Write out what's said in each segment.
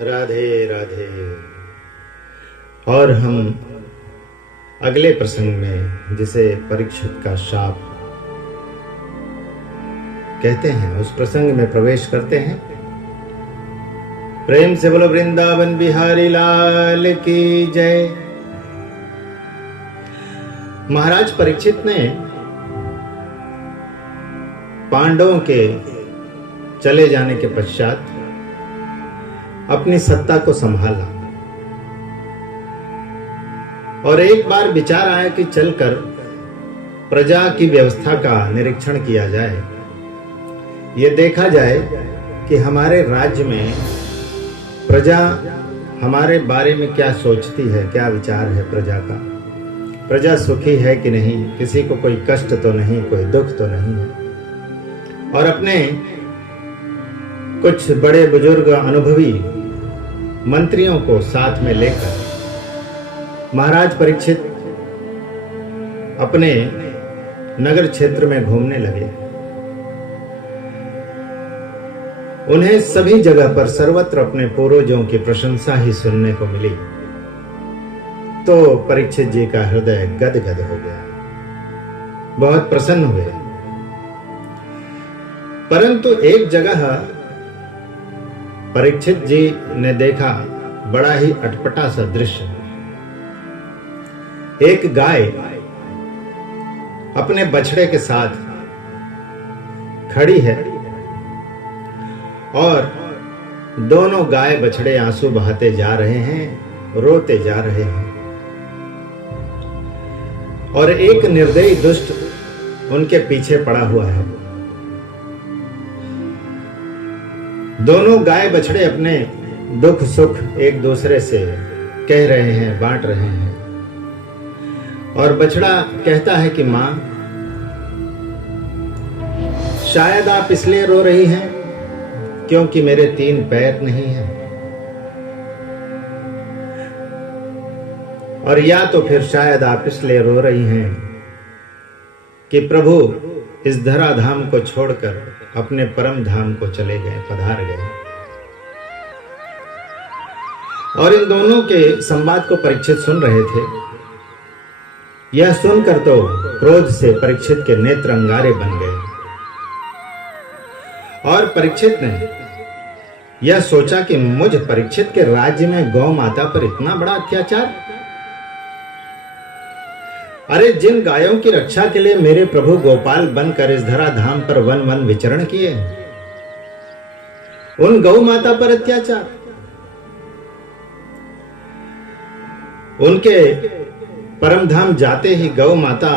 राधे राधे। और हम अगले प्रसंग में, जिसे परीक्षित का शाप कहते हैं, उस प्रसंग में प्रवेश करते हैं। प्रेम से बोलो वृंदावन बिहारी लाल की जय। महाराज परीक्षित ने पांडवों के चले जाने के पश्चात अपनी सत्ता को संभाला और एक बार विचार आया कि चलकर प्रजा की व्यवस्था का निरीक्षण किया जाए। ये देखा जाए कि हमारे राज्य में प्रजा हमारे बारे में क्या सोचती है, क्या विचार है प्रजा का। प्रजा सुखी है कि नहीं, किसी को कोई कष्ट तो नहीं, कोई दुख तो नहीं है। और अपने कुछ बड़े बुजुर्ग अनुभवी मंत्रियों को साथ में लेकर महाराज परीक्षित अपने नगर क्षेत्र में घूमने लगे। उन्हें सभी जगह पर सर्वत्र अपने पूर्वजों की प्रशंसा ही सुनने को मिली, तो परीक्षित जी का हृदय गदगद हो गया, बहुत प्रसन्न हुए। परंतु एक जगह परीक्षित जी ने देखा बड़ा ही अटपटा सा दृश्य। एक गाय अपने बछड़े के साथ खड़ी है और दोनों गाय बछड़े आंसू बहाते जा रहे हैं, रोते जा रहे हैं। और एक निर्दयी दुष्ट उनके पीछे पड़ा हुआ है। दोनों गाय बछड़े अपने दुख सुख एक दूसरे से कह रहे हैं, बांट रहे हैं। और बछड़ा कहता है कि मां, शायद आप इसलिए रो रही हैं क्योंकि मेरे 3 पैर नहीं हैं, और या तो फिर शायद आप इसलिए रो रही हैं कि प्रभु इस धराधाम को छोड़कर अपने परम धाम को चले गए, पधार गए। और इन दोनों के संवाद को परीक्षित सुन रहे थे। यह सुनकर तो क्रोध से परीक्षित के नेत्र अंगारे बन गए और परीक्षित ने यह सोचा कि मुझ परीक्षित के राज्य में गौ माता पर इतना बड़ा अत्याचार। अरे, जिन गायों की रक्षा के लिए मेरे प्रभु गोपाल बनकर इस धरा धाम पर वन वन विचरण किए, उन गौ माता पर अत्याचार। उनके परम धाम जाते ही गौ माता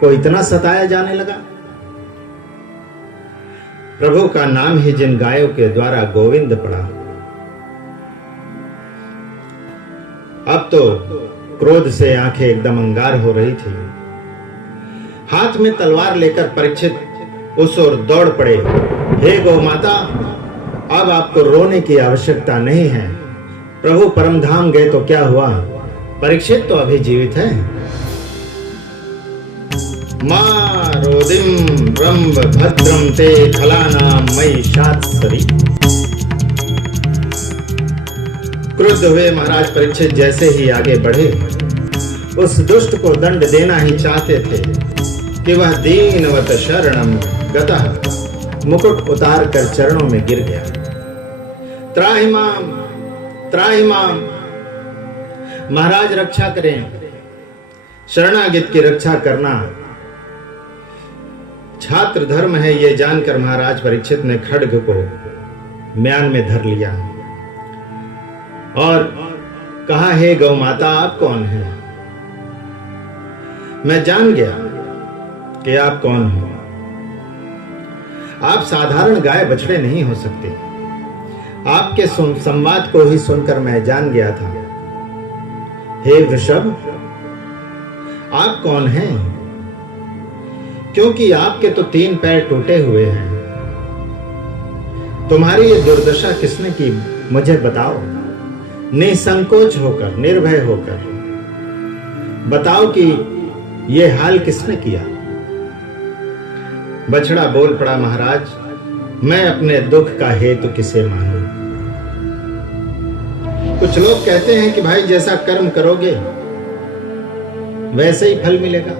को इतना सताया जाने लगा। प्रभु का नाम ही जिन गायों के द्वारा गोविंद पड़ा। अब तो क्रोध से आंखें एकदम अंगार हो रही थी। हाथ में तलवार लेकर परीक्षित उस ओर दौड़ पड़े। हे गौ माता, अब आपको रोने की आवश्यकता नहीं है। प्रभु परमधाम गए तो क्या हुआ, परीक्षित तो अभी जीवित है। मारोदिम रंभ भद्रम ते खलानाम मयि शात्सरी। क्रुद्ध हुए महाराज परीक्षित जैसे ही आगे बढ़े, उस दुष्ट को दंड देना ही चाहते थे कि वह दीनवत शरणम गतः मुकुट उतार कर चरणों में गिर गया। त्राहिमाम त्राहिमाम, महाराज रक्षा करें। शरणागत की रक्षा करना छात्र धर्म है, ये जानकर महाराज परीक्षित ने खड्ग को म्यान में धर लिया और कहा, हे गौ माता, आप कौन हैं? मैं जान गया कि आप कौन हो। आप साधारण गाय बछड़े नहीं हो सकते। आपके संवाद को ही सुनकर मैं जान गया था। हे वृषभ, आप कौन हैं? क्योंकि आपके तो 3 पैर टूटे हुए हैं। तुम्हारी ये दुर्दशा किसने की, मुझे बताओ। निसंकोच होकर, निर्भय होकर बताओ कि यह हाल किसने किया। बछड़ा बोल पड़ा, महाराज, मैं अपने दुख का हेतु किसे मानूं। कुछ लोग कहते हैं कि भाई जैसा कर्म करोगे वैसे ही फल मिलेगा।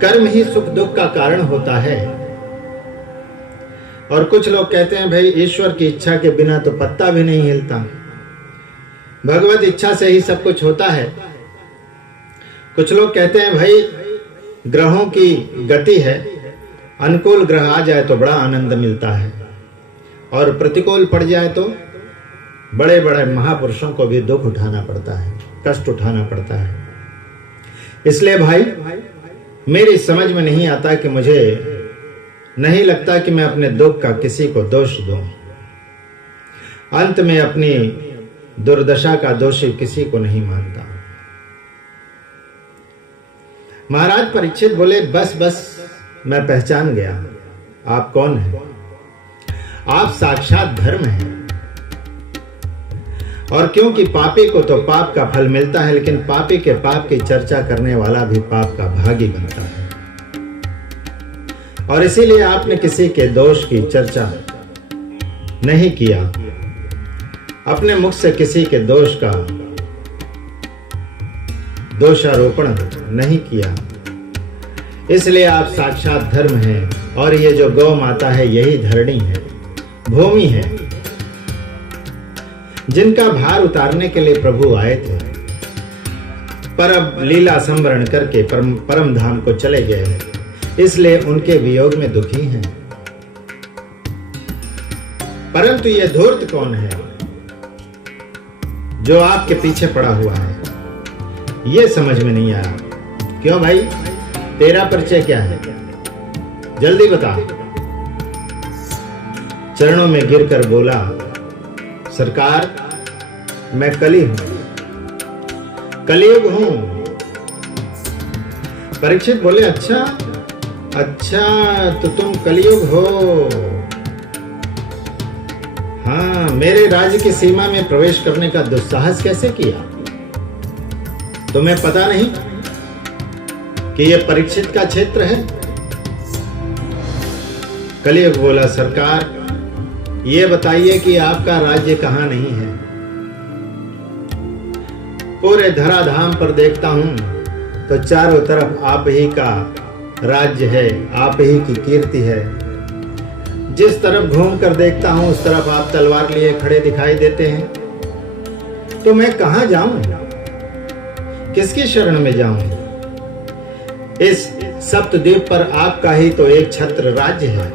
कर्म ही सुख दुख का कारण होता है। और कुछ लोग कहते हैं भाई ईश्वर की इच्छा के बिना तो पत्ता भी नहीं हिलता, भगवत इच्छा से ही सब कुछ होता है। कुछ लोग कहते हैं भाई ग्रहों की गति है, अनुकूल ग्रह आ जाए तो बड़ा आनंद मिलता है और प्रतिकूल पड़ जाए तो बड़े बड़े महापुरुषों को भी दुख उठाना पड़ता है, कष्ट उठाना पड़ता है। इसलिए भाई मेरी समझ में नहीं आता कि मुझे नहीं लगता कि मैं अपने दुख का किसी को दोष दूं। अंत में अपनी दुर्दशा का दोषी किसी को नहीं मानता। महाराज परीक्षित बोले बस बस मैं पहचान गया आप कौन हैं। आप साक्षात धर्म हैं। और क्योंकि पापी को तो पाप का फल मिलता है, लेकिन पापी के पाप की चर्चा करने वाला भी पाप का भागी बनता है। और इसीलिए आपने किसी के दोष की चर्चा नहीं किया, अपने मुख से किसी के दोष का दोषारोपण नहीं किया। इसलिए आप साक्षात धर्म हैं। और ये जो गौ माता है यही धरणी है, भूमि है, जिनका भार उतारने के लिए प्रभु आए थे, पर अब लीला संवरण करके परम धाम को चले गए हैं। इसलिए उनके वियोग में दुखी हैं। परंतु ये धूर्त कौन है जो आपके पीछे पड़ा हुआ है, ये समझ में नहीं आया। क्यों भाई, तेरा परिचय क्या है, जल्दी बता। चरणों में गिरकर बोला, सरकार मैं कली हूं, कलियुग हूं। परीक्षित बोले अच्छा अच्छा, तो तुम कलियुग हो। हाँ, मेरे राज्य की सीमा में प्रवेश करने का दुस्साहस कैसे किया? तुम्हें पता नहीं कि यह परीक्षित का क्षेत्र है? कलियुग बोला, सरकार ये बताइए कि आपका राज्य कहां नहीं है। पूरे धराधाम पर देखता हूं तो चारों तरफ आप ही का राज्य है, आप ही की कीर्ति है। जिस तरफ घूम कर देखता हूं उस तरफ आप तलवार लिए खड़े दिखाई देते हैं। तो मैं कहां जाऊं, किसकी शरण में जाऊं? इस सप्तद्वीप पर आपका ही तो एक छत्र राज्य है।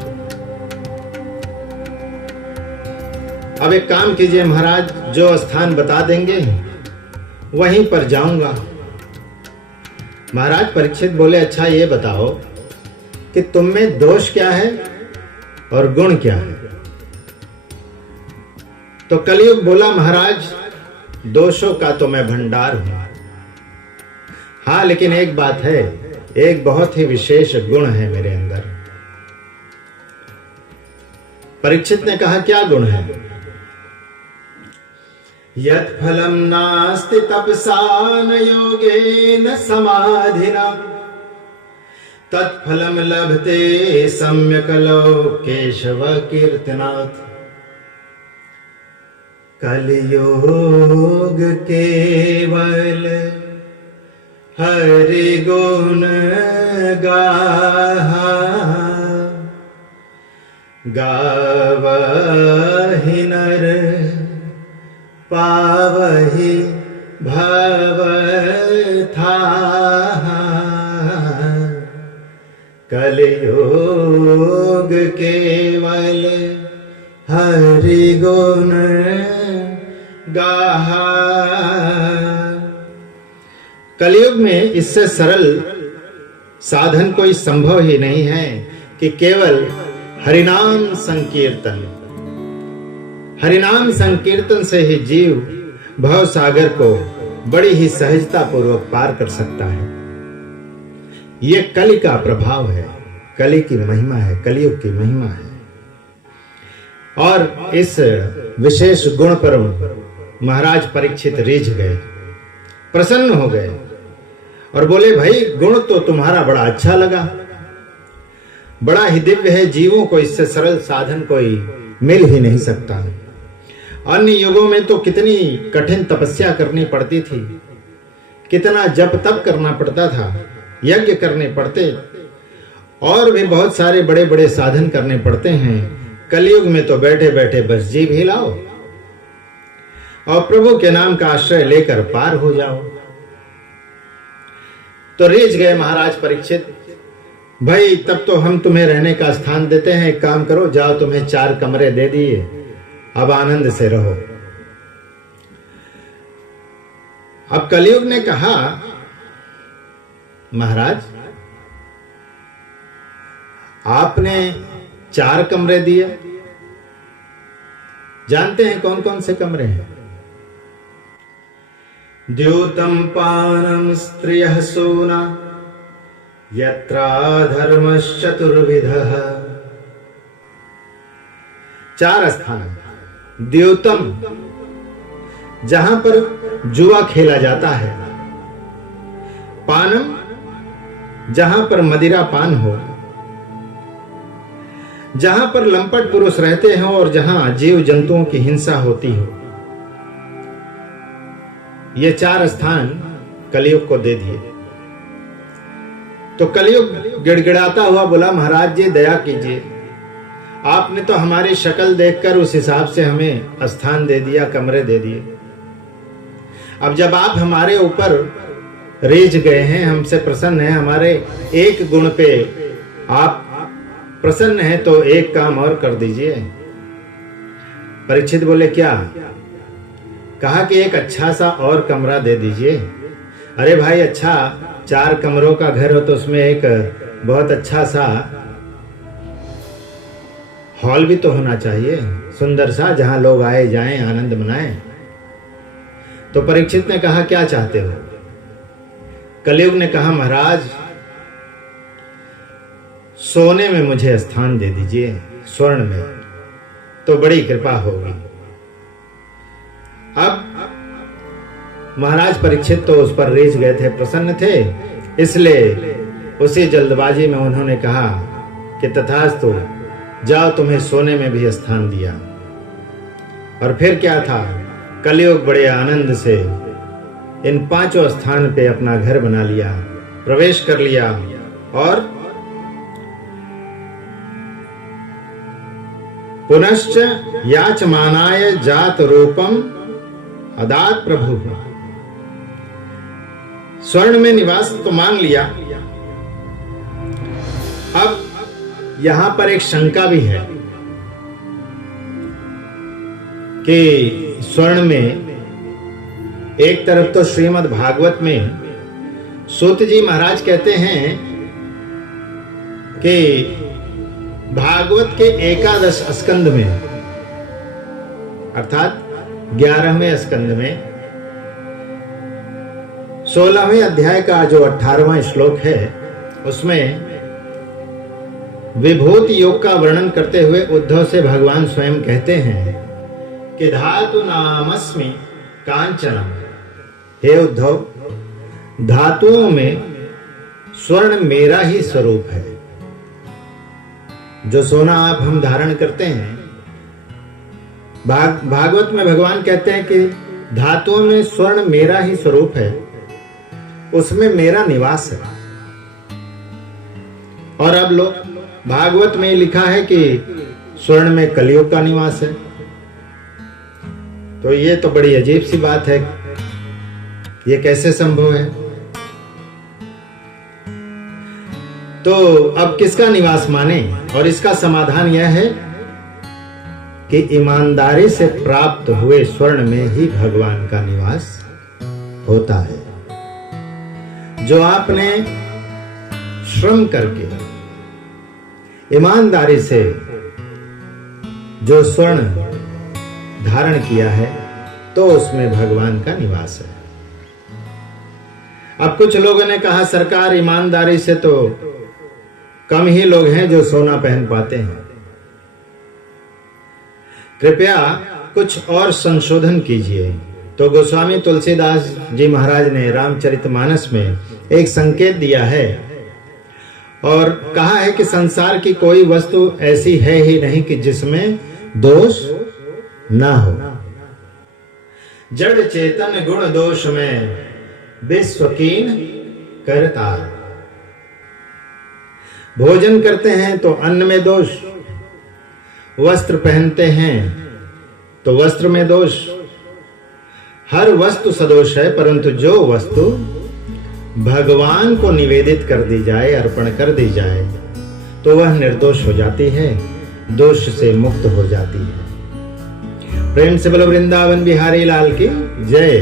अब एक काम कीजिए महाराज, जो स्थान बता देंगे वहीं पर जाऊंगा। महाराज परीक्षित बोले, अच्छा ये बताओ कि तुम में दोष क्या है और गुण क्या है? तो कलियुग बोला, महाराज दोषों का तो मैं भंडार हूं। हाँ, लेकिन एक बात है, एक बहुत ही विशेष गुण है मेरे अंदर। परीक्षित ने कहा, क्या गुण है? यत् फलम नास्ति तपसा न योगेन समाधिना तत्फलम लभते सम्यक केशव कीर्तनात्। कलियोग केवल हरि गुण गाहा, गावहि नर पावहि भव थाहा। कलियोग केवल हरि गुण गाहा। कलियुग में इससे सरल साधन कोई संभव ही नहीं है कि केवल हरिनाम संकीर्तन, हरिनाम संकीर्तन से ही जीव भव सागर को बड़ी ही सहजता पूर्वक पार कर सकता है। ये कलि का प्रभाव है, कलि की महिमा है, कलियुग की महिमा है। और इस विशेष गुण पर महाराज परीक्षित रीझ गए, प्रसन्न हो गए और बोले, भाई गुण तो तुम्हारा बड़ा अच्छा लगा, बड़ा ही दिव्य है, जीवों को इससे सरल साधन कोई मिल ही नहीं सकता। अन्य युगों में तो कितनी कठिन तपस्या करनी पड़ती थी, कितना जप तप करना पड़ता था, यज्ञ करने पड़ते, और भी बहुत सारे बड़े बड़े साधन करने पड़ते हैं। कलयुग में तो बैठे बैठे बस जीभ हिलाओ और प्रभु के नाम का आश्रय लेकर पार हो जाओ। तो रीझ गए महाराज परीक्षित, भाई तब तो हम तुम्हें रहने का स्थान देते हैं, एक काम करो, जाओ तुम्हें 4 कमरे दे दिए, अब आनंद से रहो। अब कलयुग ने कहा, महाराज आपने 4 कमरे दिए, जानते हैं कौन कौन से कमरे हैं? द्यूतम पानम स्त्रियः सोना यत्रा धर्मश्चतुर्विधः। 4 स्थान। द्यूतम, जहां पर जुआ खेला जाता है। पानम, जहां पर मदिरा पान हो, जहां पर लंपट पुरुष रहते हो और जहां जीव जंतुओं की हिंसा होती हो। ये 4 स्थान कलयुग को दे दिए। तो कलयुग गिड़गिड़ाता हुआ बोला, महाराज जी दया कीजिए, आपने तो हमारी शक्ल देखकर उस हिसाब से हमें स्थान दे दिया, कमरे दे दिए। अब जब आप हमारे ऊपर रीझ गए हैं, हमसे प्रसन्न हैं, हमारे एक गुण पे आप प्रसन्न हैं, तो एक काम और कर दीजिए। परीक्षित बोले, क्या? कहा कि एक अच्छा सा और कमरा दे दीजिए। अरे भाई, अच्छा 4 कमरों का घर हो तो उसमें एक बहुत अच्छा सा हॉल भी तो होना चाहिए, सुंदर सा, जहां लोग आए जाएं, आनंद मनाएं। तो परीक्षित ने कहा, क्या चाहते हो? कलयुग ने कहा, महाराज सोने में मुझे स्थान दे दीजिए, स्वर्ण में, तो बड़ी कृपा होगी। अब महाराज परीक्षित तो उस पर रीझ गए थे, प्रसन्न थे, इसलिए उसी जल्दबाजी में उन्होंने कहा कि तथास्तु, जाओ तुम्हें सोने में भी स्थान दिया। और फिर क्या था, कलयुग बड़े आनंद से इन 5 स्थान पे अपना घर बना लिया, प्रवेश कर लिया, और पुनश्च याचमानाय जात रूपम अदात प्रभु। स्वर्ण में निवास तो मांग लिया। अब यहां पर एक शंका भी है कि स्वर्ण में एक तरफ तो श्रीमद् भागवत में सूत जी महाराज कहते हैं कि भागवत के 11 स्कंद में, अर्थात 11वें स्कंद में 16वें अध्याय का जो 18वां श्लोक है, उसमें विभूति योग का वर्णन करते हुए उद्धव से भगवान स्वयं कहते हैं कि धातु नामस्मि कांचनम। हे उद्धव, धातुओं में स्वर्ण मेरा ही स्वरूप है। जो सोना आप हम धारण करते हैं, भागवत में भगवान कहते हैं कि धातुओं में स्वर्ण मेरा ही स्वरूप है, उसमें मेरा निवास है। और अब लोग भागवत में लिखा है कि स्वर्ण में कलयुग का निवास है। तो ये तो बड़ी अजीब सी बात है, ये कैसे संभव है? तो अब किसका निवास माने? और इसका समाधान यह है कि ईमानदारी से प्राप्त हुए स्वर्ण में ही भगवान का निवास होता है। जो आपने श्रम करके ईमानदारी से जो स्वर्ण धारण किया है, तो उसमें भगवान का निवास है। अब कुछ लोगों ने कहा, सरकार ईमानदारी से तो कम ही लोग हैं जो सोना पहन पाते हैं, कृपया कुछ और संशोधन कीजिए। तो गोस्वामी तुलसीदास जी महाराज ने रामचरितमानस में एक संकेत दिया है और कहा है कि संसार की कोई वस्तु ऐसी है ही नहीं कि जिसमें दोष ना हो। जड़ चेतन गुण दोष में विश्वकीन करता। भोजन करते हैं तो अन्न में दोष, वस्त्र पहनते हैं तो वस्त्र में दोष। हर वस्तु सदोष है, परंतु जो वस्तु भगवान को निवेदित कर दी जाए, अर्पण कर दी जाए, तो वह निर्दोष हो जाती है, दोष से मुक्त हो जाती है। प्रेम से बोलो वृंदावन बिहारी लाल की जय।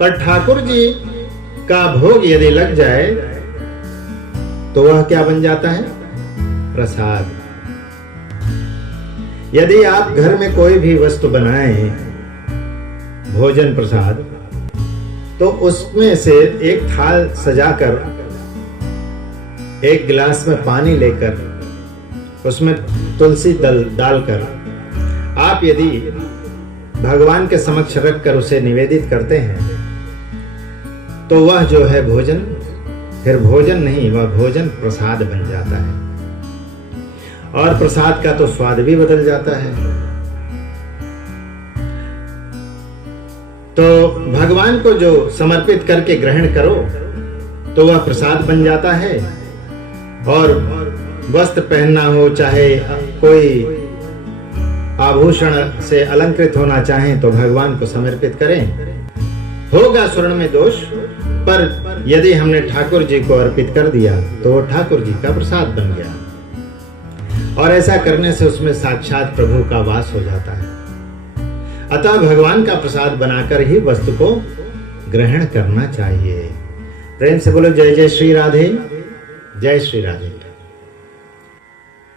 पर ठाकुर जी का भोग यदि लग जाए तो वह क्या बन जाता है? प्रसाद। यदि आप घर में कोई भी वस्तु बनाएं, भोजन प्रसाद, तो उसमें से एक थाल सजाकर, एक गिलास में पानी लेकर, उसमें तुलसी दल डालकर आप यदि भगवान के समक्ष रखकर उसे निवेदित करते हैं, तो वह जो है भोजन फिर भोजन नहीं, वह भोजन प्रसाद बन जाता है। और प्रसाद का तो स्वाद भी बदल जाता है। तो भगवान को जो समर्पित करके ग्रहण करो तो वह प्रसाद बन जाता है। और वस्त्र पहनना हो, चाहे कोई आभूषण से अलंकृत होना चाहें, तो भगवान को समर्पित करें। होगा स्वर्ण में दोष, पर यदि हमने ठाकुर जी को अर्पित कर दिया तो वो ठाकुर जी का प्रसाद बन गया। और ऐसा करने से उसमें साक्षात प्रभु का वास हो जाता है। अतः भगवान का प्रसाद बनाकर ही वस्तु को ग्रहण करना चाहिए। प्रेम से बोलो जय जय श्री राधे, जय श्री राधे।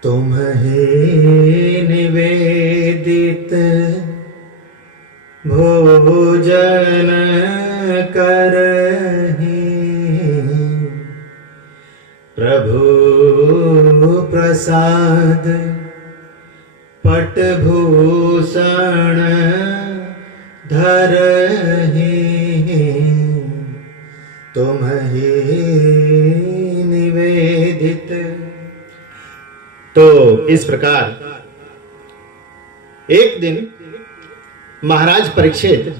तुम्हें निवेदित भोजन करहि, प्रभु प्रसाद पटभूषण धरहि, तुम्हें निवेदित। तो इस प्रकार एक दिन महाराज परीक्षित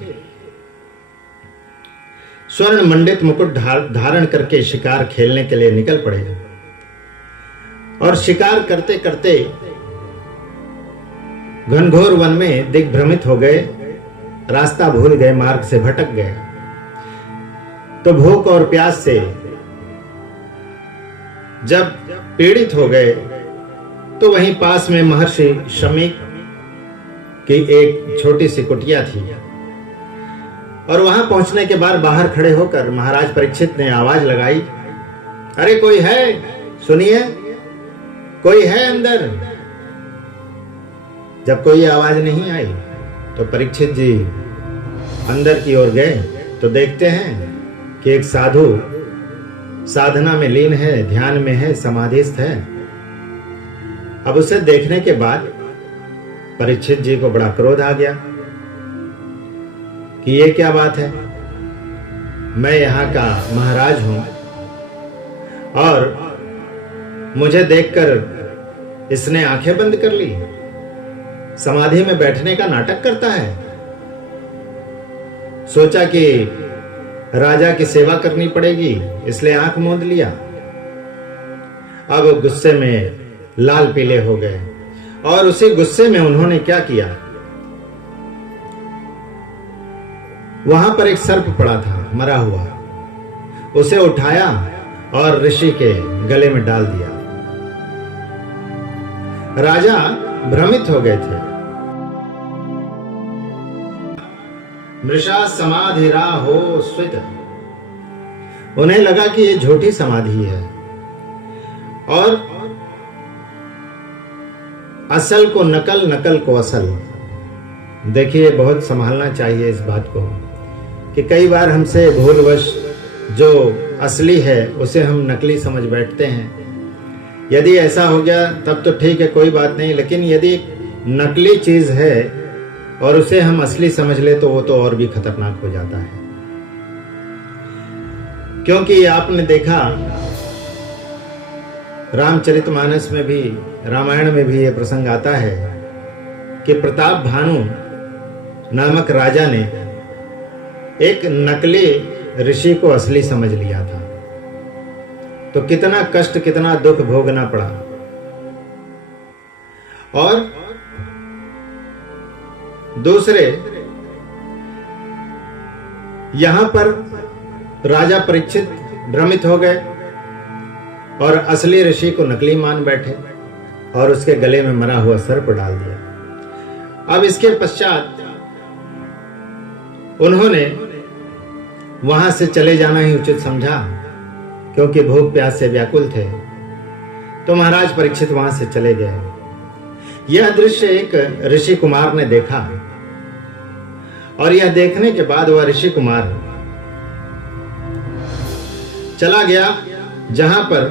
स्वर्ण मंडित मुकुट धारण करके शिकार खेलने के लिए निकल पड़े। और शिकार करते करते घनघोर वन में दिग्भ्रमित हो गए, रास्ता भूल गए, मार्ग से भटक गए। तो भूख और प्यास से जब पीड़ित हो गए तो वहीं पास में महर्षि शमीक की एक छोटी सी कुटिया थी। और वहां पहुंचने के बाद बाहर खड़े होकर महाराज परीक्षित ने आवाज लगाई, अरे कोई है, सुनिए, कोई है अंदर। जब कोई आवाज नहीं आई तो परीक्षित जी अंदर की ओर गए तो देखते हैं कि एक साधु साधना में लीन है, ध्यान में है, समाधिस्थ है। अब उसे देखने के बाद परीक्षित जी को बड़ा क्रोध आ गया कि ये क्या बात है, मैं यहाँ का महाराज हूं और मुझे देखकर इसने आंखें बंद कर ली, समाधि में बैठने का नाटक करता है। सोचा कि राजा की सेवा करनी पड़ेगी, इसलिए आंख मूंद लिया। अब गुस्से में लाल पीले हो गए और उसी गुस्से में उन्होंने क्या किया, वहां पर एक सर्प पड़ा था मरा हुआ, उसे उठाया और ऋषि के गले में डाल दिया। राजा भ्रमित हो गए थे। मृषा समाधिरा हो स्वित, उन्हें लगा कि ये झूठी समाधि है और असल को नकल, नकल को असल। देखिए, बहुत संभालना चाहिए इस बात को कि कई बार हमसे भूलवश जो असली है उसे हम नकली समझ बैठते हैं। यदि ऐसा हो गया तब तो ठीक है, कोई बात नहीं, लेकिन यदि नकली चीज है और उसे हम असली समझ ले तो वो तो और भी खतरनाक हो जाता है। क्योंकि आपने देखा रामचरितमानस में भी, रामायण में भी यह प्रसंग आता है कि प्रताप भानु नामक राजा ने एक नकली ऋषि को असली समझ लिया था, तो कितना कष्ट, कितना दुख भोगना पड़ा। और दूसरे, यहां पर राजा परीक्षित भ्रमित हो गए और असली ऋषि को नकली मान बैठे और उसके गले में मरा हुआ सर्प डाल दिया। अब इसके पश्चात उन्होंने वहां से चले जाना ही उचित समझा, क्योंकि भूख प्यास से व्याकुल थे। तो महाराज परीक्षित वहां से चले गए। यह दृश्य एक ऋषि कुमार ने देखा और यह देखने के बाद वह ऋषि कुमार चला गया जहां पर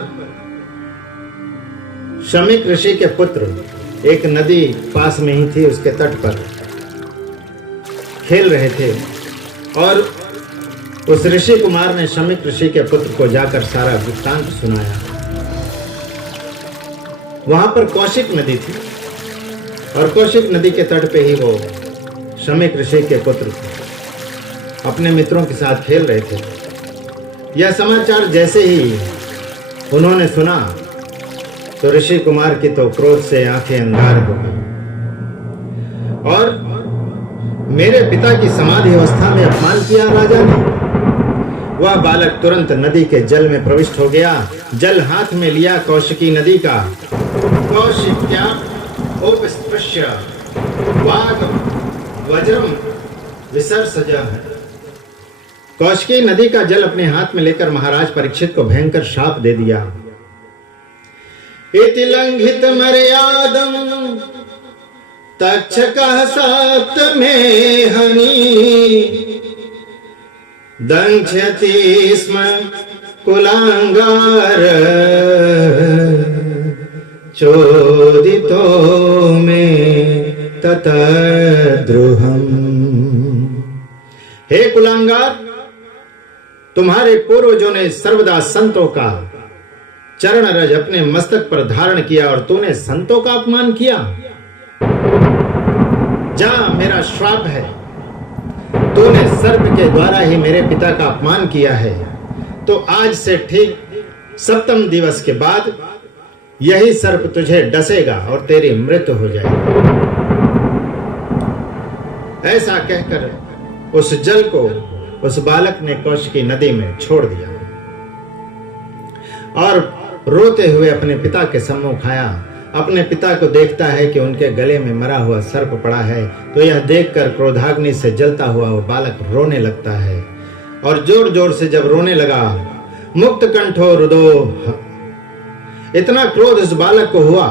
शमीक ऋषि के पुत्र, एक नदी पास में ही थी, उसके तट पर खेल रहे थे। और उस ऋषि कुमार ने शमीक ऋषि के पुत्र को जाकर सारा वृत्तांत सुनाया। वहां पर कौशिक नदी थी और कौशिक नदी के तट पे ही वो शमीक ऋषि के पुत्र अपने मित्रों के साथ खेल रहे थे। यह समाचार जैसे ही उन्होंने सुना तो ऋषि कुमार की तो क्रोध से आंखें अंगार हो गई और मेरे पिता की समाधि अवस्था में अपमान किया राजा ने। वह बालक तुरंत नदी के जल में प्रविष्ट हो गया, जल हाथ में लिया कौशिकी नदी का। कौशिक्या उपस्पृश्य वाग वज्रम विसर्जः। कौशिकी नदी का जल अपने हाथ में लेकर महाराज परीक्षित को भयंकर शाप दे दिया। इति लंघित मर्यादम तक्षकः सप्तमे हनि दंक्षति स्म कुलांगार चोदितो में ततद्रुहम्। हे कुलांगार, तुम्हारे पूर्वजों ने सर्वदा संतों का चरण रज अपने मस्तक पर धारण किया और तूने संतों का अपमान किया। जा, मेरा श्राप है, तूने सर्प के द्वारा ही मेरे पिता का अपमान किया है, तो आज से ठीक 7वें दिवस के बाद यही सर्प तुझे डसेगा और तेरी मृत्यु हो जाएगी। ऐसा कहकर उस जल को उस बालक ने कौशिकी नदी में छोड़ दिया और रोते हुए अपने पिता के सम्मुख आया। अपने पिता को देखता है कि उनके गले में मरा हुआ सर्प पड़ा है, तो यह देखकर क्रोधाग्नि से जलता हुआ वो बालक रोने लगता है और जोर जोर से जब रोने लगा, मुक्त कंठो रुदो, इतना क्रोध उस बालक को हुआ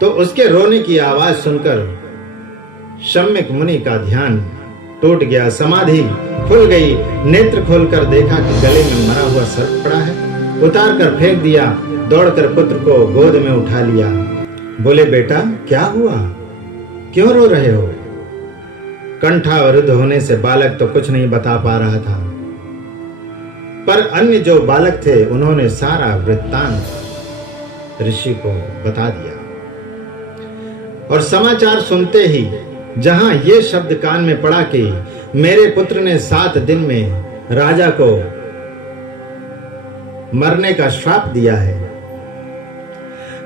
तो उसके रोने की आवाज सुनकर शम्यक मुनि का ध्यान टूट गया, समाधि खुल गई। नेत्र खोलकर देखा कि गले में मरा हुआ सर्प पड़ा है, उतार कर फेंक दिया। दौड़कर पुत्र को गोद में उठा लिया। बोले, बेटा क्या हुआ, क्यों रो रहे हो? कंठावरुद्ध होने से बालक तो कुछ नहीं बता पा रहा था, पर अन्य जो बालक थे उन्होंने सारा वृत्तांत ऋषि को बता दिया। और समाचार सुनते ही जहां ये शब्द कान में पड़ा कि मेरे पुत्र ने 7 दिन में राजा को मरने का श्राप दिया है,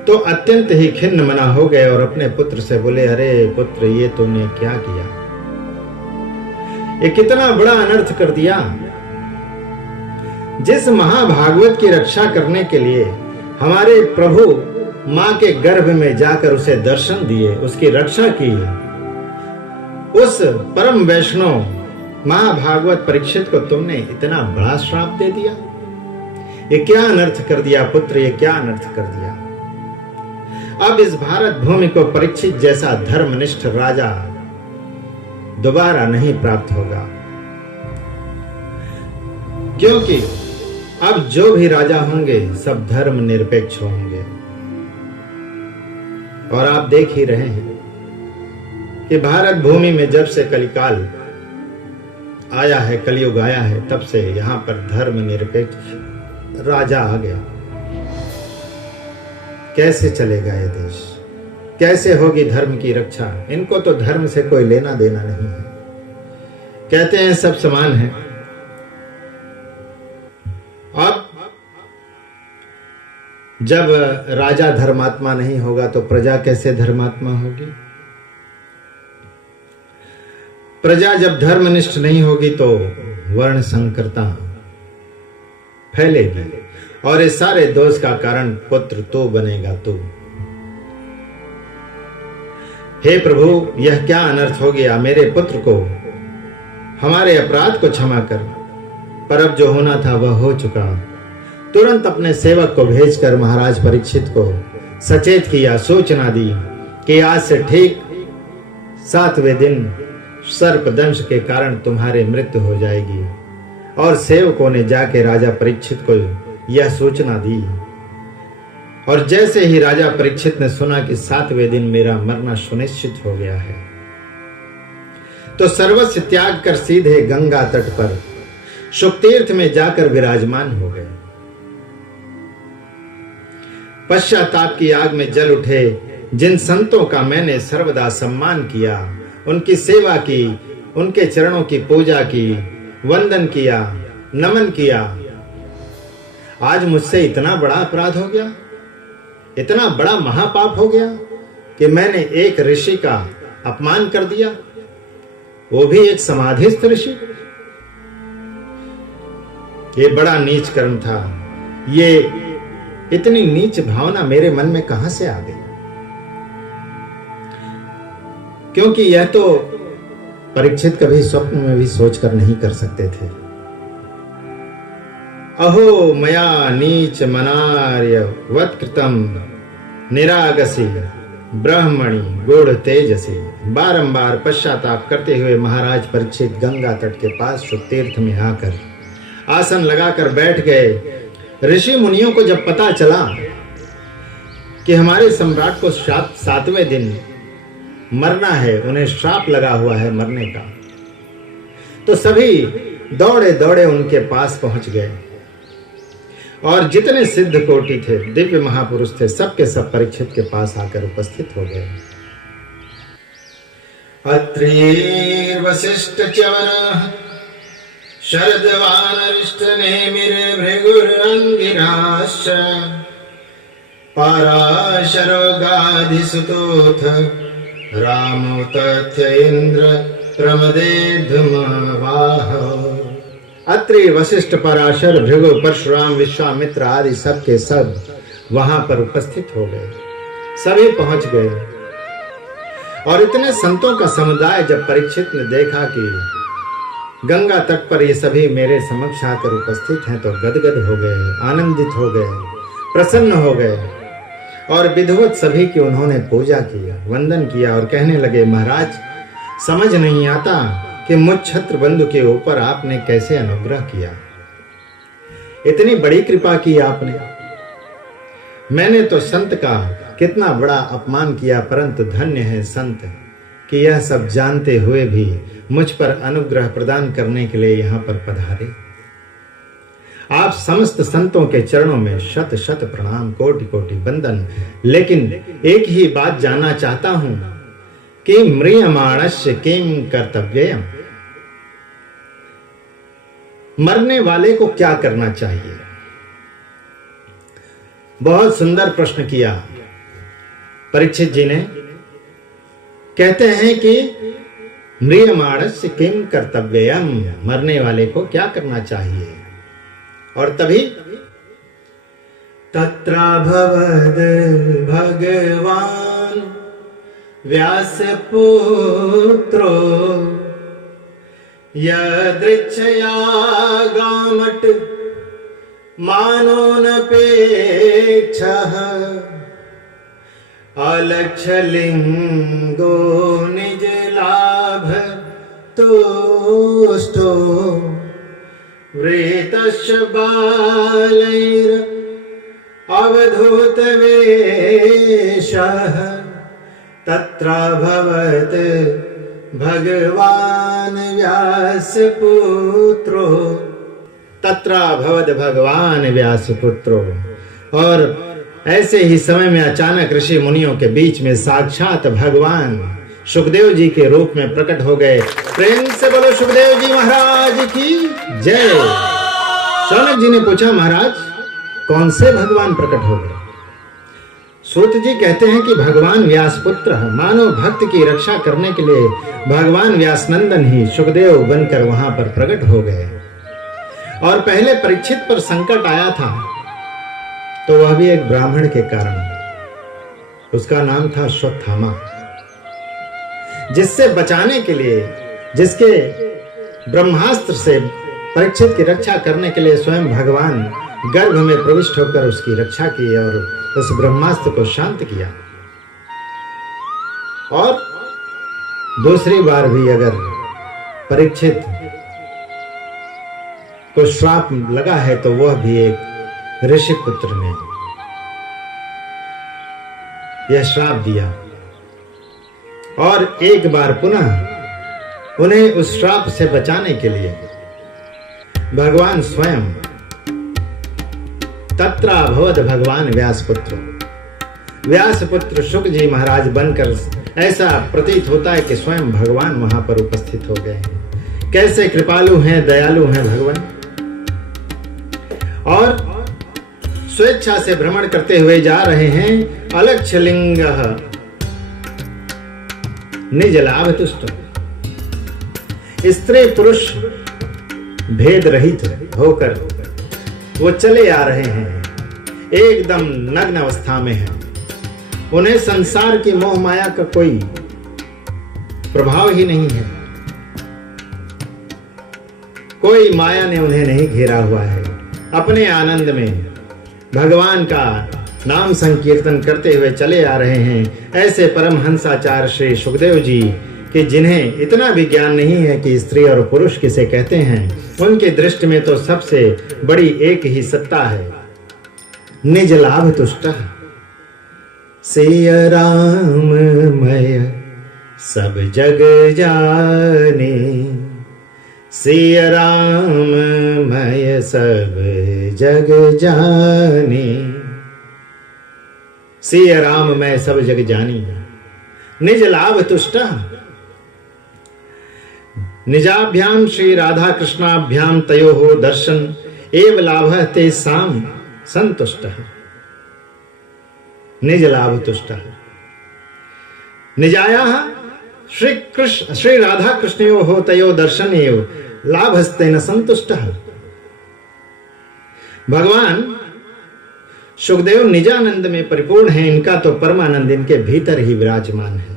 तो अत्यंत ही खिन्न मना हो गए और अपने पुत्र से बोले, अरे पुत्र, ये तूने क्या किया? ये कितना बड़ा अनर्थ कर दिया। जिस महाभागवत की रक्षा करने के लिए हमारे प्रभु मां के गर्भ में जाकर उसे दर्शन दिए, उसकी रक्षा की, उस परम वैष्णव महाभागवत परीक्षित को तुमने इतना बड़ा श्राप दे दिया। ये क्या अनर्थ कर दिया पुत्र, ये क्या अनर्थ कर दिया। अब इस भारत भूमि को परीक्षित जैसा धर्मनिष्ठ राजा दोबारा नहीं प्राप्त होगा, क्योंकि अब जो भी राजा होंगे सब धर्म निरपेक्ष होंगे। और आप देख ही रहे हैं कि भारत भूमि में जब से कलिकाल आया है, कलयुग आया है, तब से यहां पर धर्म निरपेक्ष राजा आ गया। कैसे चलेगा ये देश, कैसे होगी धर्म की रक्षा? इनको तो धर्म से कोई लेना देना नहीं है। कहते हैं सब समान है। अब जब राजा धर्मात्मा नहीं होगा तो प्रजा कैसे धर्मात्मा होगी? प्रजा जब धर्मनिष्ठ नहीं होगी तो वर्ण संकरता फैलेगी और इस सारे दोष का कारण पुत्र तो बनेगा तो। हे प्रभु, यह क्या अनर्थ हो गया? मेरे पुत्र को, हमारे अपराध को क्षमा कर। पर अब जो होना था वह हो चुका। तुरंत अपने सेवक को भेजकर महाराज परीक्षित को सचेत किया, सूचना दी कि आज से ठीक 7वें दिन सर्पदंश के कारण तुम्हारे मृत्यु हो जाएगी। और सेवकों ने जाके राजा परीक्षित को यह सूचना दी। और जैसे ही राजा परीक्षित ने सुना कि 7वें दिन मेरा मरना सुनिश्चित हो गया है, तो सर्वस्व त्याग कर सीधे गंगा तट पर शुकतीर्थ में जाकर विराजमान हो गए। पश्चाताप की आग में जल उठे। जिन संतों का मैंने सर्वदा सम्मान किया, उनकी सेवा की, उनके चरणों की पूजा की, वंदन किया, नमन किया, आज मुझसे इतना बड़ा अपराध हो गया, इतना बड़ा महापाप हो गया कि मैंने एक ऋषि का अपमान कर दिया, वो भी एक समाधिस्थ ऋषि। ये बड़ा नीच कर्म था। ये इतनी नीच भावना मेरे मन में कहां से आ गई? क्योंकि यह तो परीक्षित कभी स्वप्न में भी सोचकर नहीं कर सकते थे। अहो मया नीच मनार्य वत्कृतम निरागसी ब्रह्मणि गूढ़ तेजसी। बारंबार पश्चाताप करते हुए महाराज परीक्षित गंगा तट के पास शुकतीर्थ में आकर आसन लगाकर बैठ गए। ऋषि मुनियों को जब पता चला कि हमारे सम्राट को 7वें दिन मरना है, उन्हें श्राप लगा हुआ है मरने का, तो सभी दौड़े दौड़े उनके पास पहुंच गए। और जितने सिद्ध कोटि थे, दिव्य महापुरुष थे, सबके सब परीक्षित के पास आकर उपस्थित हो गए। अत्रिर्वसिष्ठ च्यवनः शरद्वानरिष्ठ नेमिर भृगुरंगिराश्च पाराशरो गाधिसुतोऽथ रामो तथ्य इंद्र प्रमदेद्धुमवाह। अत्रि, वशिष्ठ, पराशर, भृगु, परशुराम, विश्वामित्र आदि सब के सब वहां पर उपस्थित हो गए। सभी पहुंच गए। और इतने संतों का समुदाय जब परीक्षित ने देखा कि गंगा तट पर ये सभी मेरे समक्ष आकर उपस्थित हैं, तो गदगद हो गए, आनंदित हो गए, प्रसन्न हो गए। और विधिवत सभी की उन्होंने पूजा की, वंदन किया और कहने लगे, महाराज, समझ नहीं आता कि मुझ छत्र बंधु के ऊपर आपने कैसे अनुग्रह किया। इतनी बड़ी कृपा की आपने। मैंने तो संत का कितना बड़ा अपमान किया, परंतु धन्य है संत कि यह सब जानते हुए भी मुझ पर अनुग्रह प्रदान करने के लिए यहाँ पर पधारे। आप समस्त संतों के चरणों में शत शत प्रणाम, कोटि कोटि वंदन। लेकिन एक ही बात जानना चाहता हूं कि म्रियमाणस्य किम कर्तव्यम, मरने वाले को क्या करना चाहिए? बहुत सुंदर प्रश्न किया परीक्षित जी ने। कहते हैं कि म्रियमाणस्य किम कर्तव्यम, मरने वाले को क्या करना चाहिए? और तभी तत्राभवद भगवान व्यासपुत्रो यदृच्छया गामट मानोनपेक्षः अलक्षलिंगो निज लाभ तुष्टो वृतश्च बालैर अवधूत वेशः तत्राभवत् भगवान व्यासपुत्रो। तत्राभवत् भगवान व्यासपुत्रो। और ऐसे ही समय में अचानक ऋषि मुनियों के बीच में साक्षात भगवान सुखदेव जी के रूप में प्रकट हो गए। प्रेम से बोलो सुखदेव जी महाराज की जय। शौनक जी ने पूछा, महाराज कौन से भगवान प्रकट हो गए? सूत जी कहते हैं कि भगवान व्यास पुत्र मानव भक्त की रक्षा करने के लिए भगवान व्यास नंदन ही सुखदेव बनकर वहां पर प्रकट हो गए। और पहले परीक्षित पर संकट आया था तो वह भी एक ब्राह्मण के कारण। उसका नाम था अश्वत्थामा, जिससे बचाने के लिए, जिसके ब्रह्मास्त्र से परीक्षित की रक्षा करने के लिए स्वयं भगवान गर्भ में प्रविष्ट होकर उसकी रक्षा की और उस ब्रह्मास्त्र को शांत किया। और दूसरी बार भी अगर परीक्षित को श्राप लगा है तो वह भी एक ऋषि पुत्र ने यह श्राप दिया। और एक बार पुनः उन्हें उस श्राप से बचाने के लिए भगवान स्वयं तत्राभवद भगवान व्यासपुत्र शुक जी महाराज बनकर ऐसा प्रतीत होता है कि स्वयं भगवान वहां पर उपस्थित हो गए हैं। कैसे कृपालु हैं, दयालु हैं भगवान। और स्वेच्छा से भ्रमण करते हुए जा रहे हैं। अलक्षलिंग निज लाभ तुष्ट, स्त्री पुरुष भेद रहित होकर वो चले आ रहे हैं। एकदम नग्न अवस्था में है। उन्हें संसार की मोह माया का कोई प्रभाव ही नहीं है। कोई माया ने उन्हें नहीं घेरा हुआ है। अपने आनंद में भगवान का नाम संकीर्तन करते हुए चले आ रहे हैं। ऐसे परमहंसाचार्य श्री सुखदेव जी कि जिन्हें इतना भी ज्ञान नहीं है कि स्त्री और पुरुष किसे कहते हैं, उनकी दृष्टि में तो सबसे बड़ी एक ही सत्ता है, निज लाभ तुष्ट। सिय राम मय सब जग जाने, सिय राम मय सब जग जाने। सिय राम मैं सब जग जानी, निज लाभ तुष्ट। निजाभ्याम श्री राधा कृष्णाभ्याम तयोः दर्शन एव लाभः ते साम संतुष्टः। निज लाभ तुष्टः। निजायाः श्री राधा कृष्णयोः तयोः दर्शन एव लाभस्तेन संतुष्टः। भगवान सुखदेव निजानंद में परिपूर्ण है। इनका तो परमानंद इनके भीतर ही विराजमान है।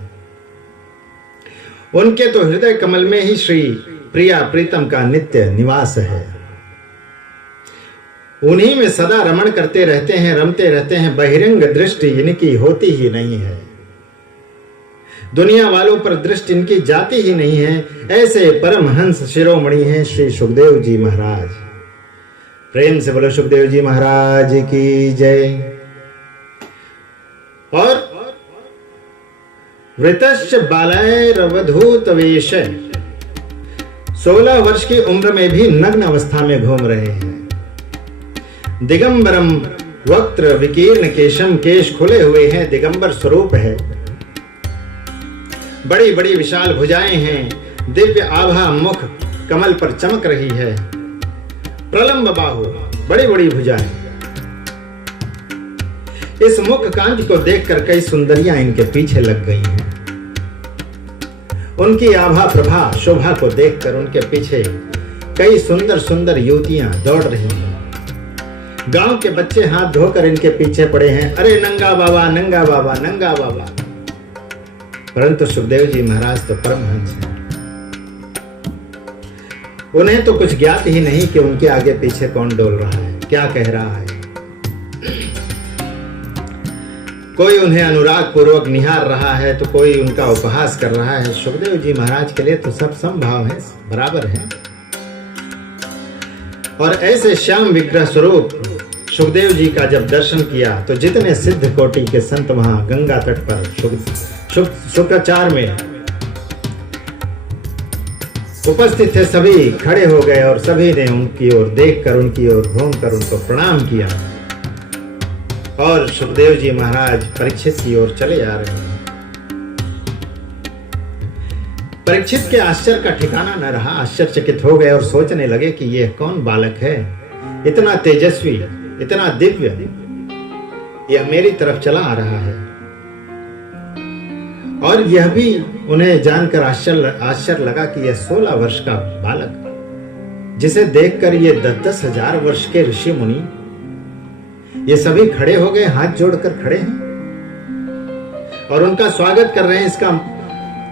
उनके तो हृदय कमल में ही श्री प्रिया प्रीतम का नित्य निवास है। उन्हीं में सदा रमण करते रहते हैं, रमते रहते हैं। बहिरंग दृष्टि इनकी होती ही नहीं है। दुनिया वालों पर दृष्टि इनकी जाती ही नहीं है। ऐसे परमहंस शिरोमणि हैं श्री सुखदेव जी महाराज। प्रेम से बोलो सुखदेव जी महाराज की जय। और वृतश्च बालैरवधूत वेश, 16 वर्ष की उम्र में भी नग्न अवस्था में घूम रहे हैं। दिगंबरम वक्त्र विकीर्ण केशम, केश खुले हुए हैं, दिगंबर स्वरूप है। बड़ी बड़ी विशाल भुजाएं हैं, दिव्य आभा मुख कमल पर चमक रही है। प्रलंब बाहु, बड़ी बड़ी भुजाएं। इस मुख कांति को देखकर कई सुंदरियां इनके पीछे लग गई हैं। उनकी आभा प्रभा शोभा को देखकर उनके पीछे कई सुंदर सुंदर युवतियां दौड़ रही हैं। गांव के बच्चे हाथ धोकर इनके पीछे पड़े हैं, अरे नंगा बाबा, नंगा बाबा, नंगा बाबा। परंतु सुखदेव जी महाराज तो परमहंस हैं। उन्हें तो कुछ ज्ञात ही नहीं कि उनके आगे पीछे कौन डोल रहा है, क्या कह रहा है। कोई उन्हें अनुराग पूर्वक निहार रहा है तो कोई उनका उपहास कर रहा है। सुखदेव जी महाराज के लिए तो सब समभाव है, बराबर है। और ऐसे श्याम विग्रह स्वरूप सुखदेव जी का जब दर्शन किया तो जितने सिद्ध कोटि के संत वहां गंगा तट पर शुक्राचार में उपस्थित थे, सभी खड़े हो गए और सभी ने उनकी ओर देखकर, उनकी ओर घूमकर उनको प्रणाम किया। और सुखदेव जी महाराज परीक्षित की ओर चले आ रहे हैं। परीक्षित के आश्चर्य का ठिकाना न रहा। आश्चर्यचकित हो गए और सोचने लगे कि यह कौन बालक है, इतना तेजस्वी, इतना दिव्य, यह मेरी तरफ चला आ रहा है। और यह भी उन्हें जानकर आश्चर्य लगा कि यह 16 वर्ष का बालक, जिसे देखकर ये 10-10 हजार वर्ष के ऋषि मुनि, ये सभी खड़े हो गए, हाथ जोड़कर खड़े हैं और उनका स्वागत कर रहे हैं। इसका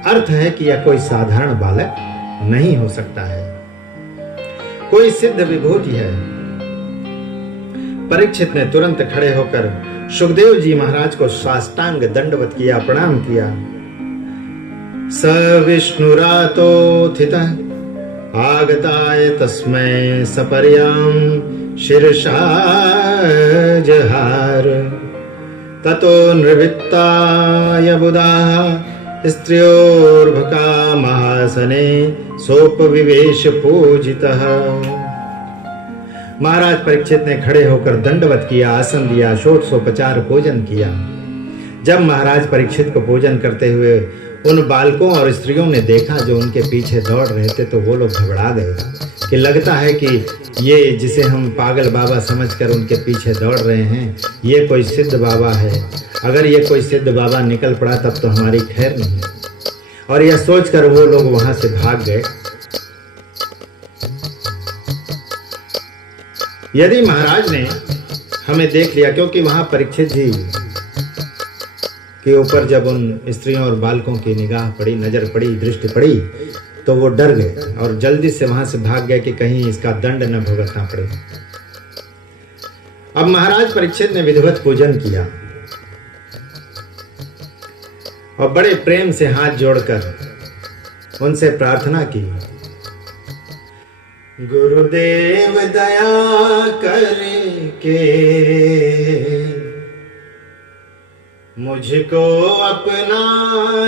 अर्थ है कि यह कोई साधारण बालक नहीं हो सकता है, कोई सिद्ध विभूति है। परीक्षित ने तुरंत खड़े होकर सुखदेव जी महाराज को साष्टांग दंडवत किया, प्रणाम किया। स विष्णुरातोथितः आगताय तस्मै सपर्यां शिरसा जहार। ततो नृवित्ताय बुधाः स्त्रियोर्भका महासने सोपविवेश पूजितः। महाराज परीक्षित ने खड़े होकर दंडवत किया, आसन दिया, षोडशोपचार पूजन किया। जब महाराज परीक्षित को पूजन करते हुए उन बालकों और स्त्रियों ने देखा जो उनके पीछे दौड़ रहे थे, तो वो लोग घबरा गए कि लगता है कि ये जिसे हम पागल बाबा समझकर उनके पीछे दौड़ रहे हैं, ये कोई सिद्ध बाबा है। अगर ये कोई सिद्ध बाबा निकल पड़ा तब तो हमारी खैर नहीं। और यह सोचकर वो लोग वहां से भाग गए। यदि महाराज ने हमें देख लिया, क्योंकि वहां परीक्षित जी के ऊपर जब उन स्त्रियों और बालकों की निगाह पड़ी, नजर पड़ी, दृष्टि पड़ी, तो वो डर गए और जल्दी से वहां से भाग गए कि कहीं इसका दंड न भुगतना पड़े। अब महाराज परीक्षित ने विधिवत पूजन किया और बड़े प्रेम से हाथ जोड़कर उनसे प्रार्थना की, गुरुदेव दया करके मुझको अपना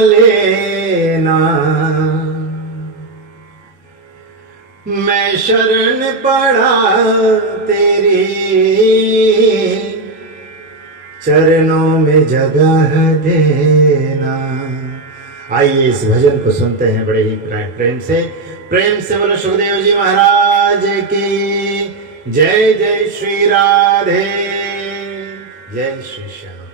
लेना, मैं शरण पड़ा तेरी, चरणों में जगह देना। आइए इस भजन को सुनते हैं बड़े ही प्रेम से बोलो सुखदेव जी महाराज की जय। जय श्री राधे, जय श्री श्याम।